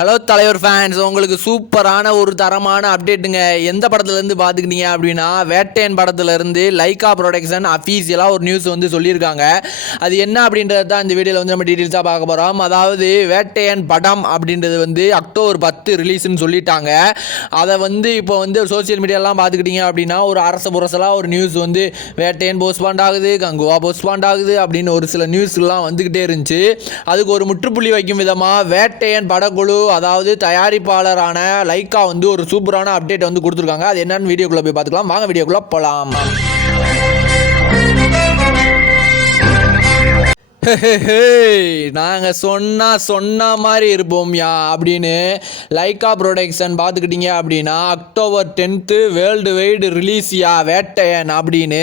Hello தலைவர் fans உங்களுக்கு சூப்பரான ஒரு தரமான அப்டேட்டுங்க எந்த படத்துலேருந்து பார்த்துக்கிட்டீங்க அப்படின்னா வேட்டையன் படத்துலேருந்து லைக்கா ப்ரொடக்ஷன் அஃபீஷியலாக ஒரு நியூஸ் வந்து சொல்லியிருக்காங்க. அது என்ன அப்படின்றது தான் இந்த வீடியோவில் வந்து நம்ம டீட்டெயில்ஸாக பார்க்க போகிறோம் அதாவது வேட்டையன் படம் அப்படின்றது வந்து அக்டோபர் பத்து ரிலீஸ்னு சொல்லிட்டாங்க. அதை வந்து இப்போ வந்து சோஷியல் மீடியாலாம் பார்த்துக்கிட்டீங்க அப்படின்னா ஒரு அரச புரசலாக ஒரு நியூஸ் வந்து வேட்டையன் போஸ்ட்பாண்ட் ஆகுது கங்குவா போஸ்ட்பாண்ட் ஆகுது அப்படின்னு ஒரு சில நியூஸ்லாம் வந்துக்கிட்டே இருந்துச்சு. அதுக்கு ஒரு முற்றுப்புள்ளி வைக்கும் விதமாக வேட்டையன் படக்குழு அதாவது தயாரிப்பாளரான லைக்கா வந்து ஒரு சூப்பரான அப்டேட் வந்து கொடுத்துருக்காங்க. அது என்னன்னு வீடியோக்குள்ளே போய் பார்த்துக்கலாம். வாங்க வீடியோக்குள்ளே போகலாம் நாங்கள் சொன்னால் சொன்ன மாதிரி இருப்போம்யா அப்படின்னு லைக்கா ப்ரொடக்ஷன் பார்த்துக்கிட்டீங்க அப்படின்னா அக்டோபர் டென்த்து வேர்ல்டு வைடு ரிலீஸ்யா வேட்டையன் அப்படின்னு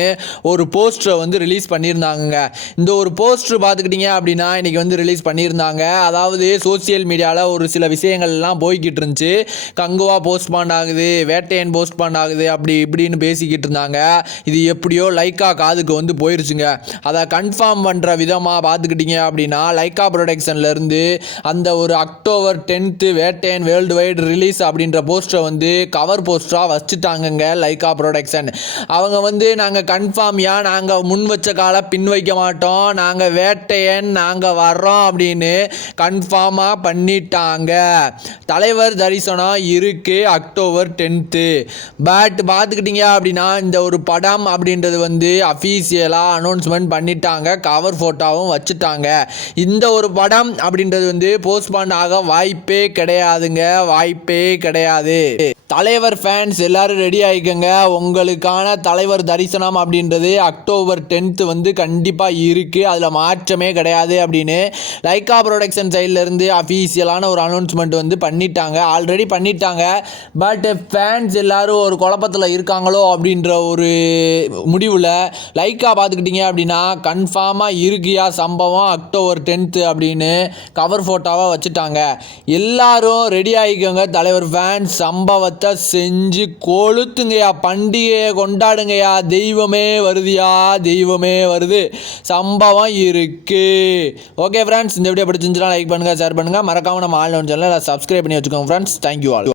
ஒரு போஸ்டரை வந்து ரிலீஸ் பண்ணியிருந்தாங்க இந்த ஒரு போஸ்டர் பார்த்துக்கிட்டீங்க அப்படின்னா இன்றைக்கி வந்து ரிலீஸ் பண்ணியிருந்தாங்க. அதாவது சோசியல் மீடியாவில் ஒரு சில விஷயங்கள்லாம் போய்கிட்டு இருந்துச்சு. கங்குவா போஸ்ட்பாண்ட் ஆகுது வேட்டையன் போஸ்ட்பாண்ட் ஆகுது அப்படி இப்படின்னு பேசிக்கிட்டு இருந்தாங்க. இது எப்படியோ லைக்கா காதுக்கு வந்து போயிருச்சுங்க. அதை கன்ஃபார்ம் பண்ணுற விதமாக பார்த்துக்கிட்டீங்க அப்படின்னா லைக்கா ப்ரொடக்ஷன்லேருந்து அந்த ஒரு October tenth Vettaiyan world wide release அப்படின்ற போஸ்டரை வந்து கவர் போஸ்டராக வச்சுட்டாங்கங்க லைக்கா ப்ரொடக்ஷன் அவங்க வந்து நாங்கள் கன்ஃபார்ம்யா நாங்கள் முன் வச்ச கால பின் வைக்க மாட்டோம். நாங்கள் வேட்டையன் நாங்கள் வர்றோம் அப்படின்னு கன்ஃபார்மாக பண்ணிட்டாங்க. தலைவர் தரிசனம் இருக்குது அக்டோபர் டென்த்து பட் பார்த்துக்கிட்டீங்க அப்படின்னா இந்த ஒரு படம் அப்படின்றது வந்து அஃபீஷியலாக அனௌன்ஸ்மெண்ட் பண்ணிட்டாங்க. கவர் ஃபோட்டோவும் வச்சுட்டாங்க. இந்த ஒரு படம் அப்படின்றது வந்து போஸ்ட்பாண்ட் ஆக வாய்ப்பே கிடையாதுங்க. வாய்ப்பே கிடையாது. தலைவர் ஃபேன்ஸ் எல்லாரும் ரெடி ஆகிக்கங்க உங்களுக்கான தலைவர் தரிசனம் அப்படின்றது அக்டோபர் டென்த்து வந்து கண்டிப்பாக இருக்குது அதில் மாற்றமே கிடையாது அப்படின்னு லைக்கா ப்ரொடக்ஷன் சைட்லேருந்து அஃபீஷியலான ஒரு அனௌன்ஸ்மெண்ட் வந்து பண்ணிட்டாங்க. ஆல்ரெடி பண்ணிட்டாங்க. பட் ஃபேன்ஸ் எல்லாரும் ஒரு குழப்பத்தில் இருக்காங்களோ அப்படின்ற ஒரு முடிவில் லைக்கா பார்த்துக்கிட்டிங்க அப்படின்னா கன்ஃபார்மாக இருக்கியா சம்பவம் அக்டோபர் டென்த்து அப்படின்னு கவர் ஃபோட்டோவாக வச்சுட்டாங்க. எல்லாரும் ரெடி ஆகிக்கோங்க தலைவர் ஃபேன் சம்பவத்தை செஞ்சு கொளுத்துங்கய்யா பண்டிகையை கொண்டாடுங்கய்யா. தெய்வமே வருதுயா தெய்வமே வருது. சம்பவம் இருக்கு. ஓகே ஃப்ரெண்ட்ஸ் இந்த வீடியோ பிடிச்சிருந்துச்சுன்னா லைக் பண்ணுங்கள் ஷேர் பண்ணுங்கள் மறக்காமல் நம்ம ஆன்லைன் சேனலை சப்ஸ்கிரைப் பண்ணி வச்சுக்கோங்க ஃப்ரெண்ட்ஸ் தேங்க்யூ ஆல்